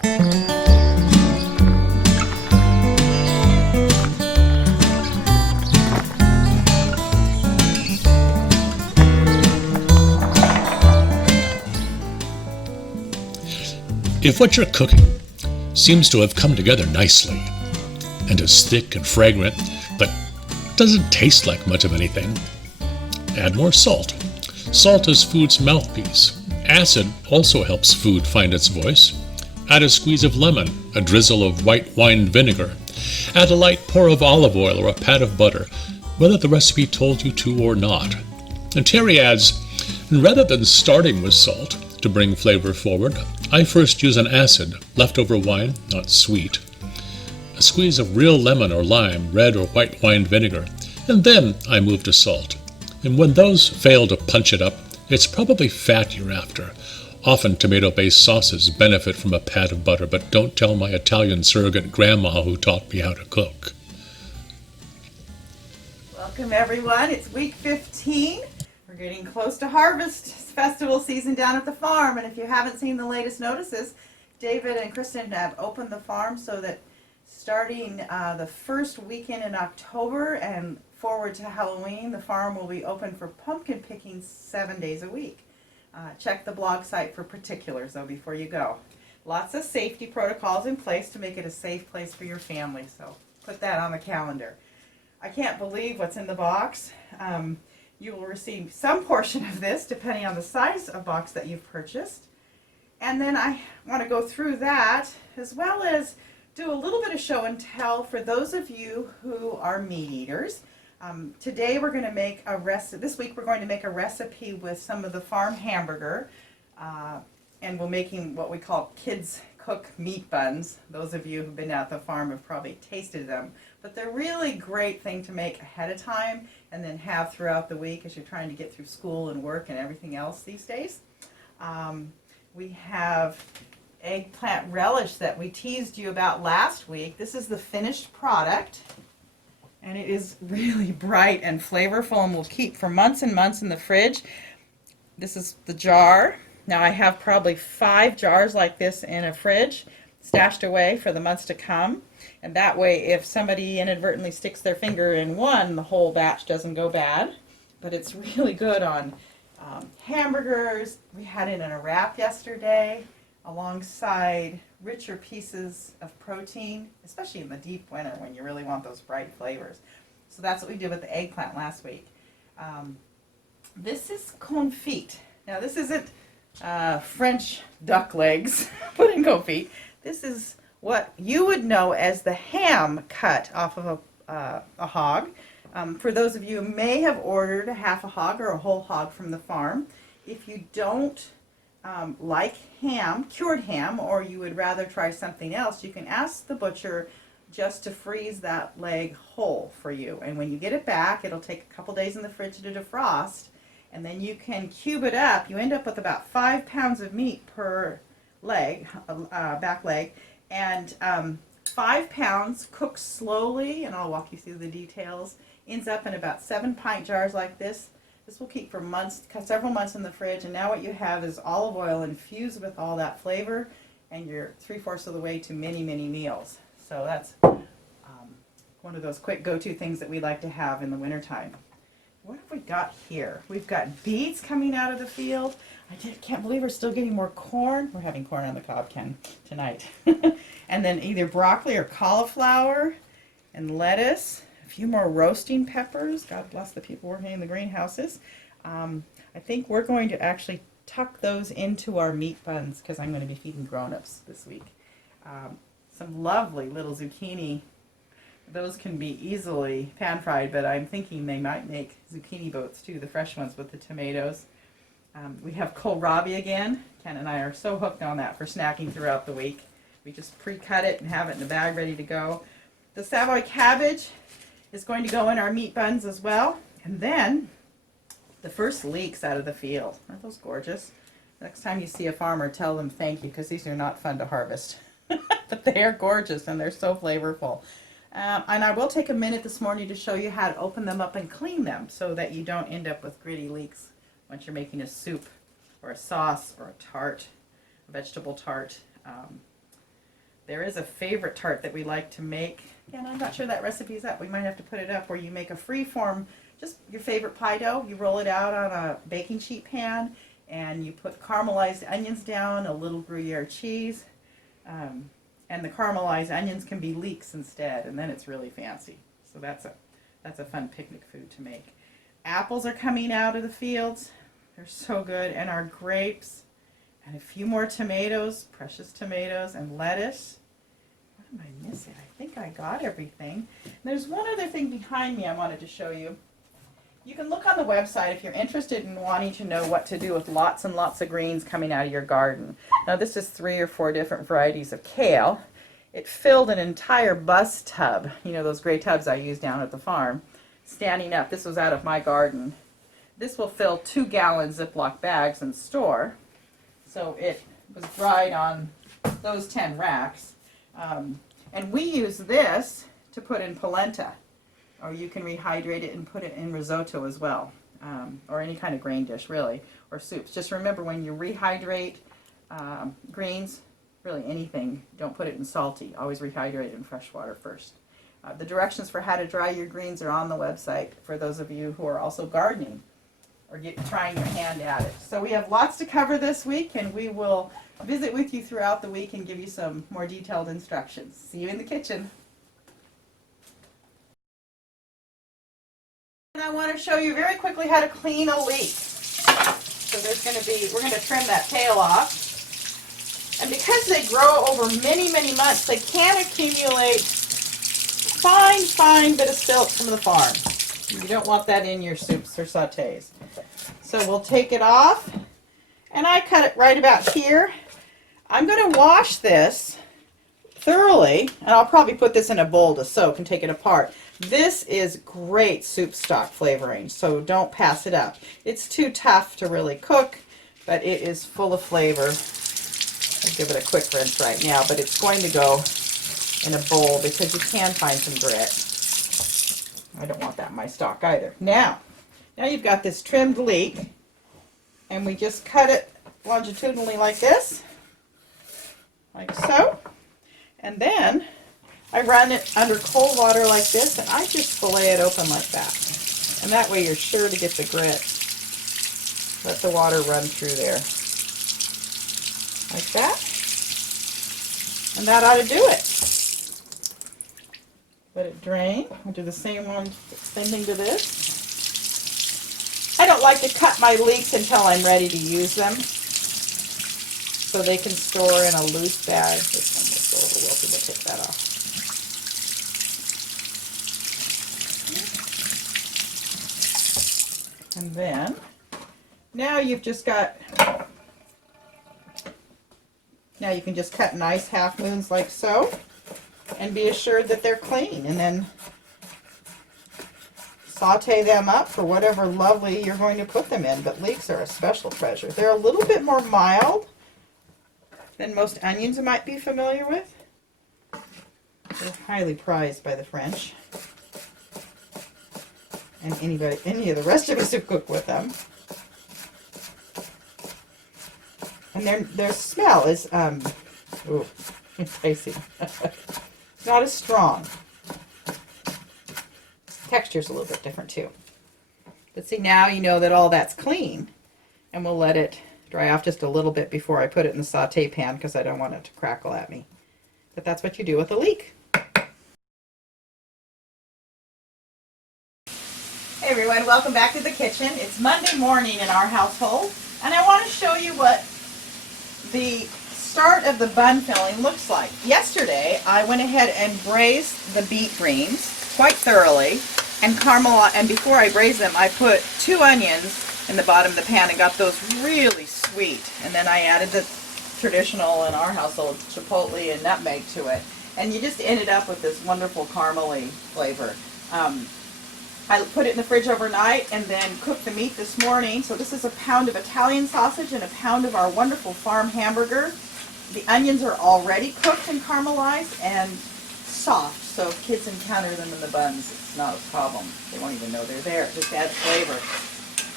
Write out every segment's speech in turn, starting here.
If what you're cooking seems to have come together nicely and is thick and fragrant, but doesn't taste like much of anything, add more salt. Salt is food's mouthpiece. Acid also helps food find its voice. Add a squeeze of lemon, a drizzle of white wine vinegar. Add a light pour of olive oil or a pat of butter, whether the recipe told you to or not. And Terry adds, rather than starting with salt to bring flavor forward, I first use an acid, leftover wine, not sweet, a squeeze of real lemon or lime, red or white wine vinegar, and then I move to salt. And when those fail to punch it up, it's probably fat you're after. Often tomato-based sauces benefit from a pat of butter, but don't tell my Italian surrogate grandma who taught me how to cook. Welcome everyone, it's week 15. We're getting close to harvest festival season down at the farm, and if you haven't seen the latest notices, David and Kristen have opened the farm so that starting the first weekend in October and forward to Halloween, the farm will be open for pumpkin picking 7 days a week. Check the blog site for particulars though before you go. Lots of safety protocols in place to make it a safe place for your family, so put that on the calendar. I can't believe what's in the box. You will receive some portion of this depending on the size of box that you've purchased. And then I want to go through that as well as do a little bit of show and tell for those of you who are meat eaters. Today we're going to make a recipe, this week we're going to make a recipe with some of the farm hamburger, and we're making what we call kids cook meat buns. Those of you who've been at the farm have probably tasted them, but they're really great thing to make ahead of time and then have throughout the week as you're trying to get through school and work and everything else these days. We have eggplant relish that we teased you about last week. This is the finished product, and it is really bright and flavorful and will keep for months and months in the fridge. This is the jar. Now I have probably 5 jars like this in a fridge stashed away for the months to come, and that way if somebody inadvertently sticks their finger in one, the whole batch doesn't go bad. But it's really good on hamburgers. We had it in a wrap yesterday alongside richer pieces of protein, especially in the deep winter when you really want those bright flavors. So that's what we did with the eggplant last week. This is confit. Now this isn't French duck legs put in confit. This is what you would know as the ham cut off of a hog. For those of you who may have ordered a half a hog or a whole hog from the farm, if you don't like ham, cured ham, or you would rather try something else, you can ask the butcher just to freeze that leg whole for you. And when you get it back, it'll take a couple days in the fridge to defrost, and then you can cube it up. You end up with about 5 pounds of meat per leg, back leg, and 5 pounds cooked slowly, and I'll walk you through the details, ends up in about 7-pint jars like this. This will keep for months, several months in the fridge, and now what you have is olive oil infused with all that flavor, and you're 3/4 of the way to many, many meals. So that's one of those quick go-to things that we like to have in the wintertime. What have we got here? We've got beets coming out of the field. I can't believe we're still getting more corn. We're having corn on the cob, Ken, tonight. And then either broccoli or cauliflower and lettuce. A few more roasting peppers. God bless the people working in the greenhouses. I think we're going to actually tuck those into our meat buns because I'm going to be feeding grown-ups this week. Some lovely little zucchini. Those can be easily pan-fried, but I'm thinking they might make zucchini boats too, the fresh ones with the tomatoes. We have kohlrabi again. Ken and I are so hooked on that for snacking throughout the week. We just pre-cut it and have it in a bag ready to go. The Savoy cabbage is going to go in our meat buns as well. And then the first leeks out of the field. Aren't those gorgeous? Next time you see a farmer, tell them thank you, because these are not fun to harvest. But they are gorgeous and they're so flavorful. And I will take a minute this morning to show you how to open them up and clean them so that you don't end up with gritty leeks once you're making a soup or a sauce or a tart, a vegetable tart. There is a favorite tart that we like to make, and I'm not sure that recipe's up. We might have to put it up, where you make a free form, just your favorite pie dough. You roll it out on a baking sheet pan, and you put caramelized onions down, a little Gruyere cheese, and the caramelized onions can be leeks instead, and then it's really fancy. So that's a fun picnic food to make. Apples are coming out of the fields. They're so good, and our grapes, and a few more tomatoes, precious tomatoes, and lettuce. What am I missing? I think I got everything. And there's one other thing behind me I wanted to show you. You can look on the website if you're interested in wanting to know what to do with lots and lots of greens coming out of your garden. Now this is 3 or 4 different varieties of kale. It filled an entire bus tub, you know, those gray tubs I use down at the farm, standing up. This was out of my garden. This will fill 2-gallon Ziploc bags and store. So it was dried on those 10 racks. And we use this to put in polenta. Or you can rehydrate it and put it in risotto as well. Or any kind of grain dish, really. Or soups. Just remember, when you rehydrate greens, really anything, don't put it in salty. Always rehydrate it in fresh water first. The directions for how to dry your greens are on the website for those of you who are also gardening or trying your hand at it. So we have lots to cover this week, and we will visit with you throughout the week and give you some more detailed instructions. See you in the kitchen. And I want to show you very quickly how to clean a leek. So we're going to trim that tail off. And because they grow over many, many months, they can accumulate fine bit of silt from the farm. You don't want that in your soups or sautés. So we'll take it off, and I cut it right about here. I'm going to wash this thoroughly, and I'll probably put this in a bowl to soak and take it apart. This is great soup stock flavoring, so don't pass it up. It's too tough to really cook, but it is full of flavor. I'll give it a quick rinse right now, but it's going to go in a bowl because you can find some grit. I don't want that in my stock either. Now you've got this trimmed leek, and we just cut it longitudinally like this, like so. And then I run it under cold water like this, and I just fillet it open like that. And that way you're sure to get the grit. Let the water run through there. Like that. And that ought to do it. Let it drain. I'll do the same thing to this. I don't like to cut my leeks until I'm ready to use them, so they can store in a loose bag. This one looks a little wilted, but take that off. And then, now you've just got, now you can just cut nice half moons like so, and be assured that they're clean, and then saute them up for whatever lovely you're going to put them in. But leeks are a special treasure. They're a little bit more mild than most onions you might be familiar with. They're highly prized by the French and any of the rest of us who cook with them. And their smell is enticing. It's not as strong. Texture's a little bit different too. But see, now you know that all that's clean, and we'll let it dry off just a little bit before I put it in the saute pan because I don't want it to crackle at me. But that's what you do with a leek. Hey everyone, welcome back to the kitchen. It's Monday morning in our household, and I want to show you what the start of the bun filling looks like. Yesterday, I went ahead and braised the beet greens quite thoroughly, and before I braised them, I put 2 onions in the bottom of the pan and got those really sweet. And then I added the traditional, in our household, chipotle and nutmeg to it. And you just ended up with this wonderful caramely flavor. I put it in the fridge overnight and then cooked the meat this morning. So this is a pound of Italian sausage and a pound of our wonderful farm hamburger. The onions are already cooked and caramelized and soft, so if kids encounter them in the buns, it's not a problem. They won't even know they're there. It just adds flavor.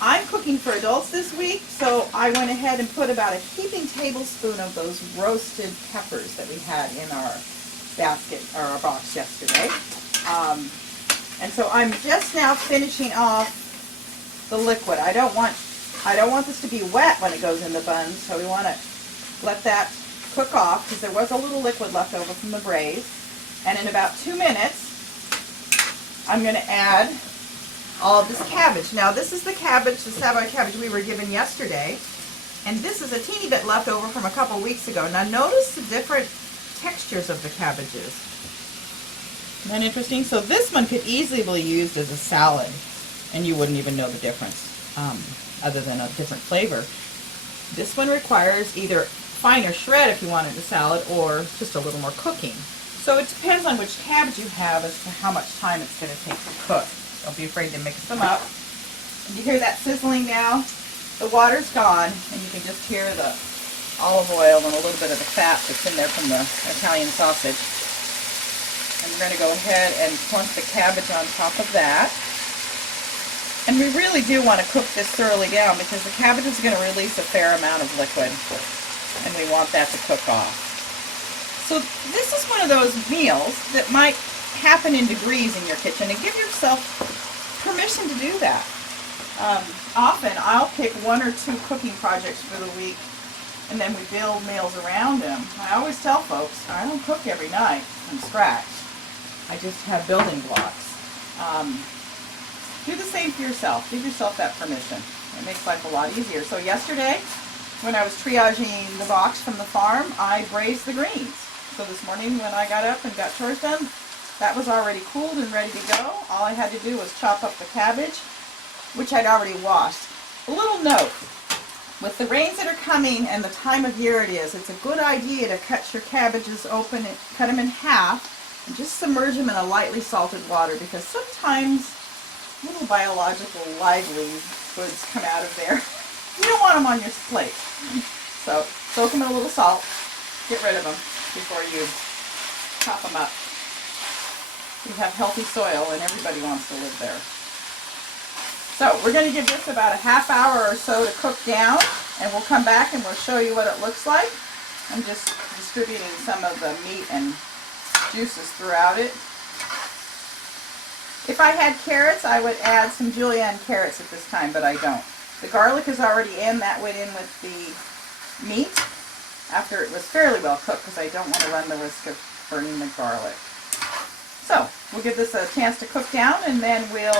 I'm cooking for adults this week, so I went ahead and put about a heaping tablespoon of those roasted peppers that we had in our basket, or our box yesterday. And so I'm just now finishing off the liquid. I don't want this to be wet when it goes in the buns, so we want to let that cook off because there was a little liquid left over from the braise. And in about 2 minutes, I'm going to add all of this cabbage. Now this is the cabbage, the Savoy cabbage we were given yesterday, and this is a teeny bit left over from a couple weeks ago. Now notice the different textures of the cabbages. Isn't that interesting? So this one could easily be used as a salad, and you wouldn't even know the difference, other than a different flavor. This one requires either finer shred if you want it in a salad, or just a little more cooking. So it depends on which cabbage you have as to how much time it's going to take to cook. Don't be afraid to mix them up. And you hear that sizzling now? The water's gone, and you can just hear the olive oil and a little bit of the fat that's in there from the Italian sausage. And we're going to go ahead and plunk the cabbage on top of that. And we really do want to cook this thoroughly down because the cabbage is going to release a fair amount of liquid, and we want that to cook off. So this is one of those meals that might happen in degrees in your kitchen, and give yourself permission to do that. Often I'll pick 1 or 2 cooking projects for the week, and then we build meals around them. I always tell folks, I don't cook every night from scratch. I just have building blocks. Do the same for yourself. Give yourself that permission. It makes life a lot easier. So yesterday, when I was triaging the box from the farm, I braised the greens. So this morning when I got up and got chores done, that was already cooled and ready to go. All I had to do was chop up the cabbage, which I'd already washed. A little note, with the rains that are coming and the time of year it is, it's a good idea to cut your cabbages open and cut them in half and just submerge them in a lightly salted water, because sometimes little biological lively foods come out of there. You don't want them on your plate. So soak them in a little salt, get rid of them before you chop them up. You have healthy soil, and everybody wants to live there. So we're going to give this about a half hour or so to cook down, and we'll come back and we'll show you what it looks like. I'm just distributing some of the meat and juices throughout it. If I had carrots, I would add some julienne carrots at this time, but I don't. The garlic is already in. That went in with the meat after it was fairly well cooked, because I don't want to run the risk of burning the garlic. So we'll give this a chance to cook down, and then we're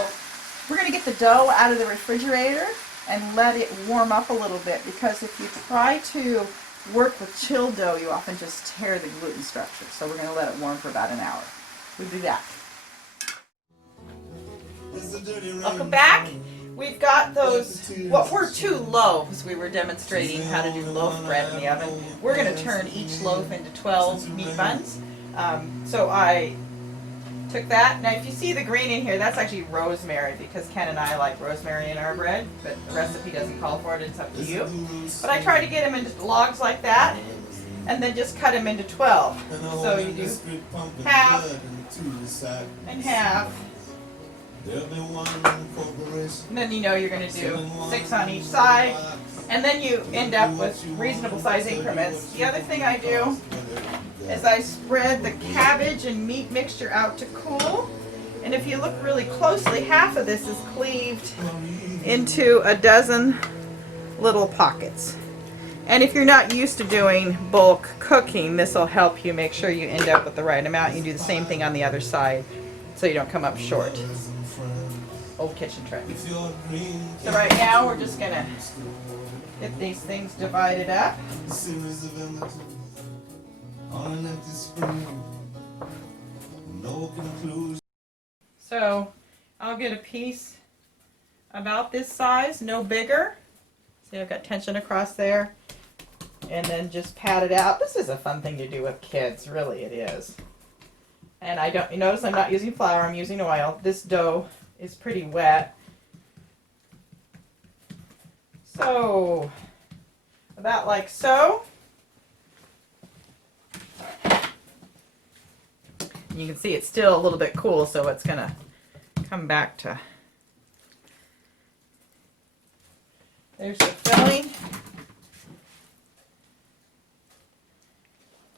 going to get the dough out of the refrigerator and let it warm up a little bit, because if you try to work with chilled dough, you often just tear the gluten structure. So we're going to let it warm for about an hour. We'll do that. Welcome back. We've got those, what were 2 loaves. We were demonstrating how to do loaf bread in the oven. We're going to turn each loaf into 12 meat buns. So I took that. Now if you see the green in here, that's actually rosemary, because Ken and I like rosemary in our bread, but the recipe doesn't call for it. It's up to you. But I try to get them into logs like that, and then just cut them into 12. So you do half and half. And then you know you're going to do 6 on each side, and then you end up with reasonable size increments. The other thing I do is I spread the cabbage and meat mixture out to cool, and if you look really closely, half of this is cleaved into a dozen little pockets. And if you're not used to doing bulk cooking, this will help you make sure you end up with the right amount. You do the same thing on the other side so you don't come up short. Old kitchen trick. So right now we're just going to get these things divided up. So I'll get a piece about this size, no bigger. See, I've got tension across there, and then just pat it out. This is a fun thing to do with kids, really it is. And you notice I'm not using flour, I'm using oil. This dough is pretty wet. So about like so. You can see it's still a little bit cool, so it's going to come back to There's the filling.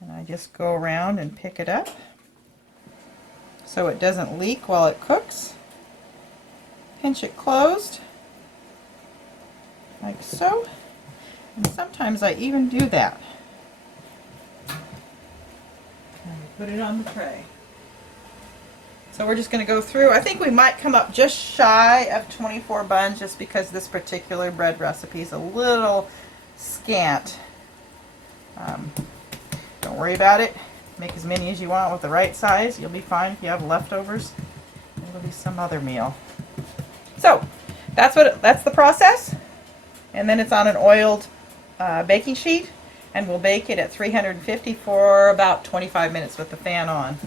And I just go around and pick it up so it doesn't leak while it cooks. Pinch it closed, like so. And sometimes I even do that. And put it on the tray. So we're just going to go through. I think we might come up just shy of 24 buns just because this particular bread recipe is a little scant. Don't worry about it. Make as many as you want with the right size. You'll be fine if you have leftovers. It'll be some other meal. So that's the process. And then it's on an oiled baking sheet, and we'll bake it at 350 for about 25 minutes with the fan on.